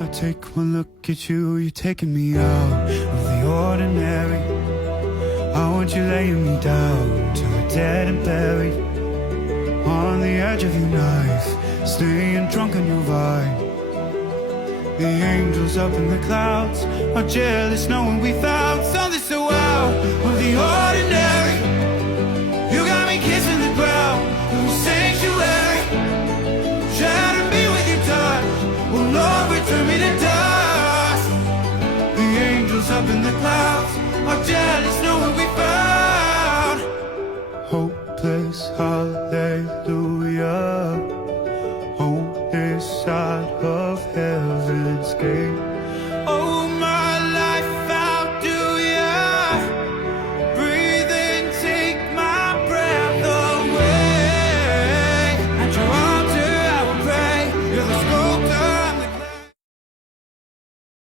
I take one look at you, you're taking me out of the ordinary. I want you laying me down to a dead and buried on the edge of your knife, staying drunk on your vibe. The angels up in the clouds are jealous knowing we found something so out of the ordinary. You got me kissing the ground, the sanctuary, shatter me with your touch, will Lord return me to dust. The angels up in the clouds are jealous knowing we found hopeless hallelujah on this side of heaven's gate.